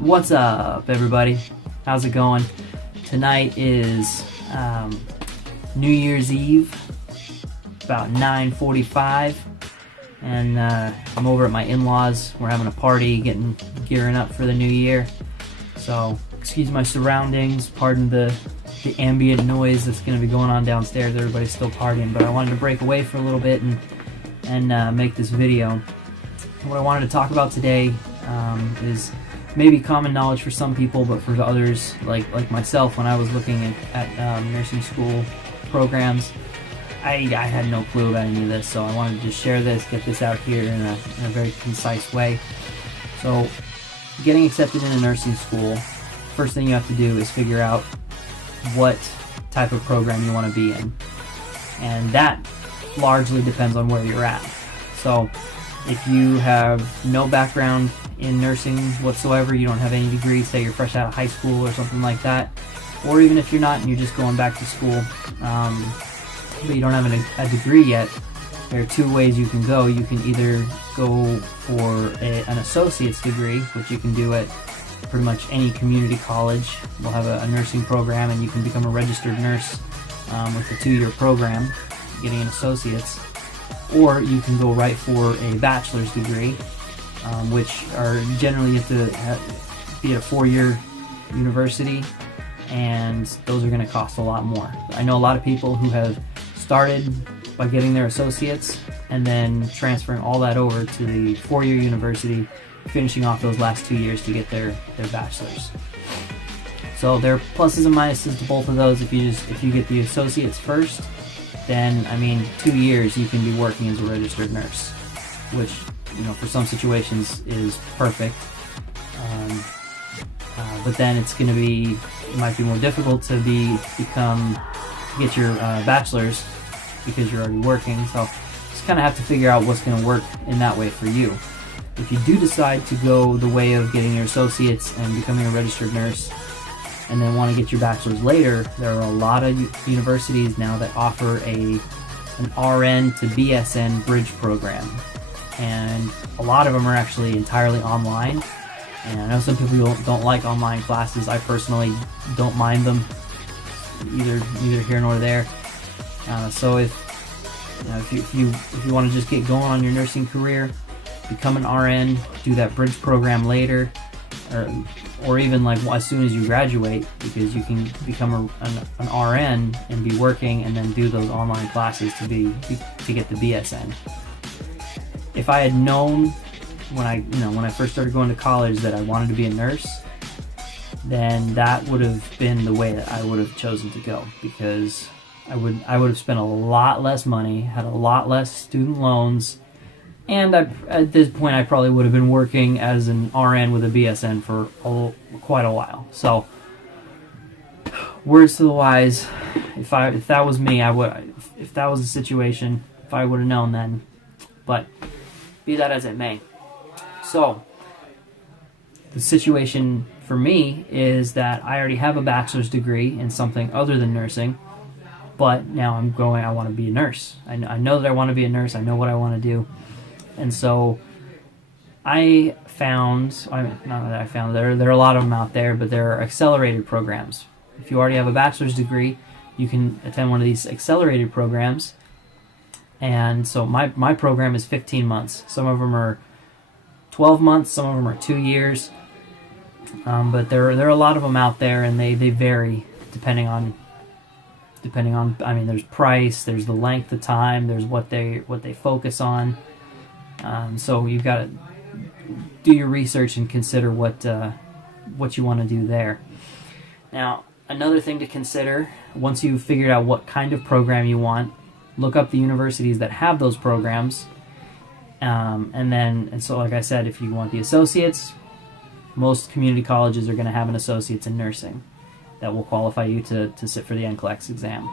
What's up, everybody? How's it going? Tonight is New Year's Eve, about 9:45, and I'm over at my in-laws. We're having a party, gearing up for the new year. So excuse my surroundings, pardon the ambient noise that's going to be going on downstairs. Everybody's still partying, but I wanted to break away for a little bit and make this video. What I wanted to talk about today is maybe common knowledge for some people, but for others, like myself, when I was looking at nursing school programs, I had no clue about any of this, so I wanted to just share this, get this out here in a very concise way. So, getting accepted into nursing school, first thing you have to do is figure out what type of program you want to be in, and that largely depends on where you're at. So, if you have no background in nursing whatsoever, you don't have any degree, say you're fresh out of high school or something like that, or even if you're not and you're just going back to school, but you don't have a degree yet, there are two ways you can go. You can either go for an associate's degree, which you can do at pretty much any community college. We'll have a nursing program, and you can become a registered nurse with a 2-year program, getting an associate's. Or you can go right for a bachelor's degree, which are generally you have to be at a 4-year university, and those are going to cost a lot more. I know a lot of people who have started by getting their associates and then transferring all that over to the 4-year university, finishing off those last 2 years to get their bachelor's. So there are pluses and minuses to both of those. If you get the associates first, then 2 years you can be working as a registered nurse, which for some situations is perfect. But then it might be more difficult to get your bachelor's because you're already working. So just kind of have to figure out what's going to work in that way for you. If you do decide to go the way of getting your associates and becoming a registered nurse, and then want to get your bachelor's later, there are a lot of universities now that offer an RN to BSN bridge program, and a lot of them are actually entirely online. And I know some people don't like online classes. I personally don't mind them, either here nor there. So if you want to just get going on your nursing career, become an RN, do that bridge program later, or even as soon as you graduate, because you can become an RN and be working and then do those online classes to get the BSN. If I had known when I first started going to college that I wanted to be a nurse, then that would have been the way that I would have chosen to go, because I would have spent a lot less money, had a lot less student loans, and at this point I probably would have been working as an RN with a BSN for quite a while. So, words to the wise, if that was me, if that was the situation, if I would have known then. But be that as it may. So, the situation for me is that I already have a bachelor's degree in something other than nursing, but now I want to be a nurse. I know that I want to be a nurse. I know what I want to do. And so there are a lot of them out there, but there are accelerated programs. If you already have a bachelor's degree, you can attend one of these accelerated programs. And so my program is 15 months. Some of them are 12 months, some of them are 2 years. But there are a lot of them out there, and they vary depending on there's price, there's the length of time, there's what they focus on. So you've got to do your research and consider what you want to do there. Now, another thing to consider, once you've figured out what kind of program you want, look up the universities that have those programs. And so like I said, if you want the associates, most community colleges are going to have an associate's in nursing that will qualify you to sit for the NCLEX exam.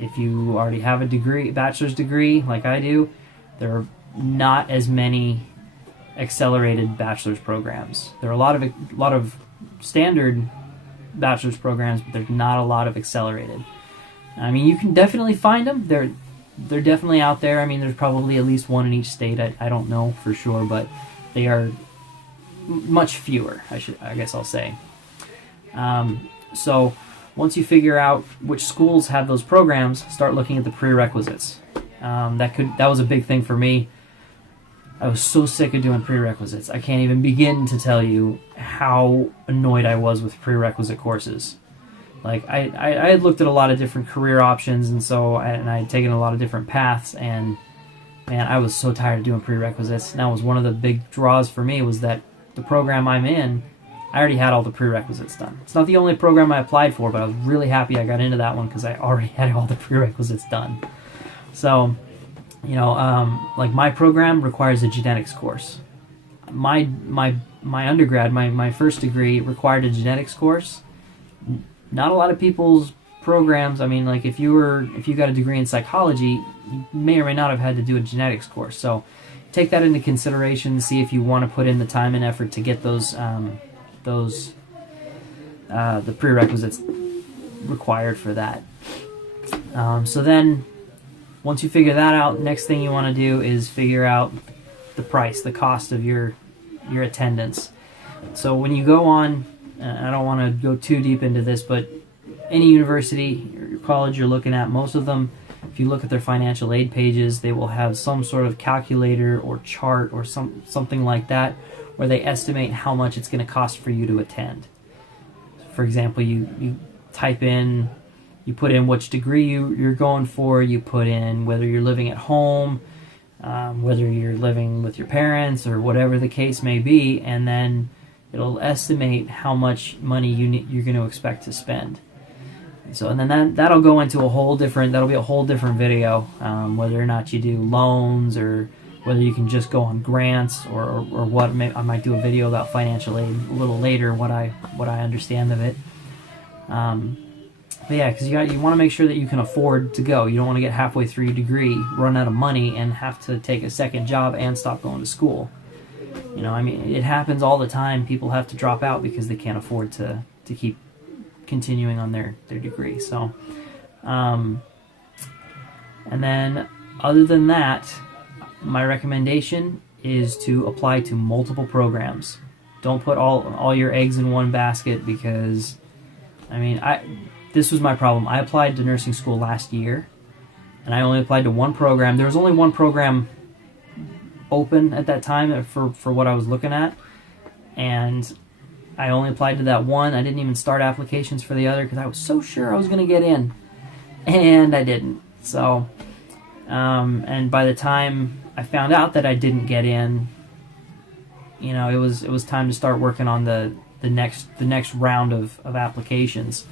If you already have a bachelor's degree like I do, there are not as many accelerated bachelor's programs. There are a lot of standard bachelor's programs, but there's not a lot of accelerated. You can definitely find them. They're definitely out there. There's probably at least one in each state. I don't know for sure, but they are much fewer, I guess I'll say. So once you figure out which schools have those programs, start looking at the prerequisites. That was a big thing for me. I was so sick of doing prerequisites. I can't even begin to tell you how annoyed I was with prerequisite courses. Like, I had looked at a lot of different career options, and I had taken a lot of different paths, and man, I was so tired of doing prerequisites. And that was one of the big draws for me, was that the program I'm in, I already had all the prerequisites done. It's not the only program I applied for, but I was really happy I got into that one because I already had all the prerequisites done. So, like my program requires a genetics course. My undergrad, my first degree required a genetics course. Not a lot of people's programs. I mean, like if you got a degree in psychology, you may or may not have had to do a genetics course. So take that into consideration. See if you want to put in the time and effort to get the prerequisites required for that. So then, once you figure that out, next thing you want to do is figure out the price, the cost of your attendance. So when you go on, I don't want to go too deep into this, but any university or college you're looking at, most of them, if you look at their financial aid pages, they will have some sort of calculator or chart or something like that where they estimate how much it's going to cost for you to attend. For example, you type in, you put in which degree you're going for, you put in whether you're living at home, whether you're living with your parents, or whatever the case may be, and then it'll estimate how much money you're going to expect to spend. So, and then that'll go into that'll be a whole different video, whether or not you do loans, or whether you can just go on grants, or what. I might do a video about financial aid a little later, what I understand of it. But yeah, because you want to make sure that you can afford to go. You don't want to get halfway through your degree, run out of money, and have to take a second job and stop going to school. I mean, it happens all the time. People have to drop out because they can't afford to keep continuing on their degree. So, and then other than that, my recommendation is to apply to multiple programs. Don't put all your eggs in one basket, because, I mean, this was my problem. I applied to nursing school last year, and I only applied to one program. There was only one program open at that time for what I was looking at, and I only applied to that one. I didn't even start applications for the other because I was so sure I was going to get in, and I didn't. So, and by the time I found out that I didn't get in, it was time to start working on the next round of applications.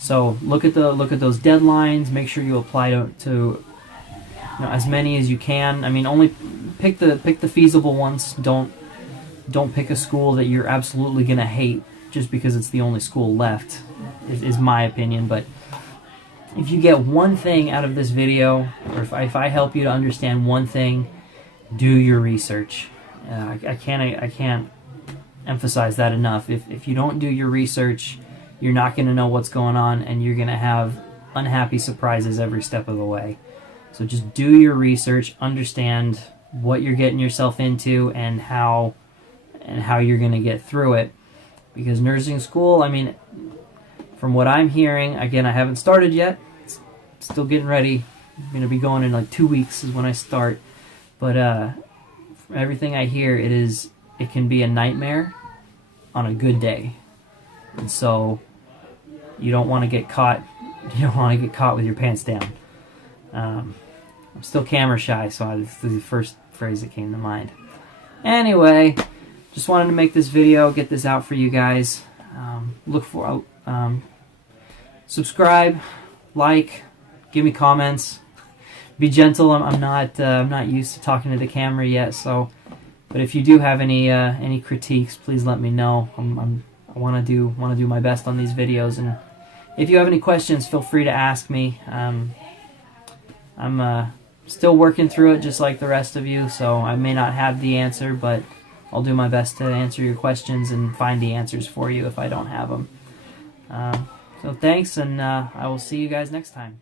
So look at those deadlines. Make sure you apply to as many as you can. I mean, only pick the feasible ones. Don't pick a school that you're absolutely gonna hate just because it's the only school left. Is my opinion. But if you get one thing out of this video, or if I help you to understand one thing, do your research. I can't emphasize that enough. If you don't do your research, you're not going to know what's going on, and you're going to have unhappy surprises every step of the way. So just do your research, understand what you're getting yourself into, and how you're going to get through it. Because nursing school, I mean, from what I'm hearing, again, I haven't started yet. Still getting ready. I'm going to be going in like 2 weeks is when I start. But from everything I hear, it can be a nightmare on a good day. And so you don't want to get caught. You don't want to get caught with your pants down. I'm still camera shy, so this is the first phrase that came to mind. Anyway, just wanted to make this video, get this out for you guys. Subscribe, like, give me comments. Be gentle. I'm not used to talking to the camera yet, so. But if you do have any critiques, please let me know. I want to do my best on these videos, and if you have any questions, feel free to ask me. I'm still working through it just like the rest of you, so I may not have the answer, but I'll do my best to answer your questions and find the answers for you if I don't have them. So thanks, and I will see you guys next time.